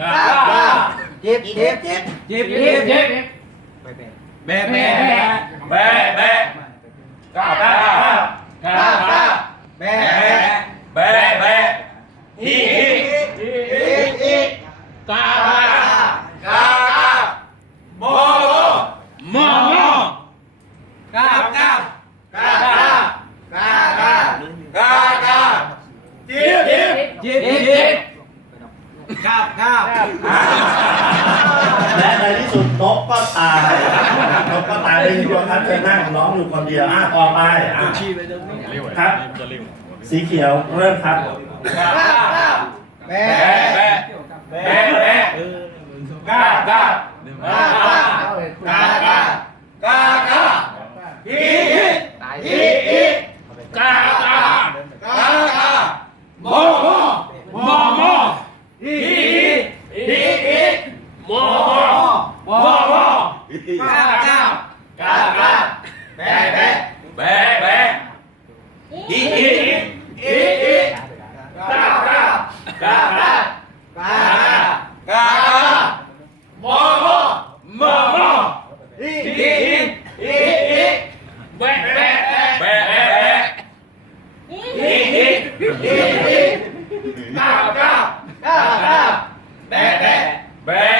กาบาจิบจิบจิบจิบจิบจิบแบะแบะแบะแบะกาบากาบาแบะแบะแบะฮีฮีอีกอีกกาบากาบาโมโมโมกาบกาบกาบากาบกาบกาบาจิบจิบจิบจิบ คาบคาบและในที่สุดนกก็ตายนกก็ตายในที่ตัวครับเจอหน้าของน้องอยู่คนเดียวอะต่อไปครับ สีเขียวเริ่มครับแบ๊ะแบ๊ะแบ๊ะแบ๊ะก้าก้า กล้ากล้ากล้ากล้าแบะแบะแบะแบะอีอีอีอีกล้ากล้ากล้ากล้ากล้ากล้ามอมอมอมออีอีอีอีแบะแบะแบะแบะอีอีอีอีกล้ากล้ากล้ากล้าแบะแบะแบะ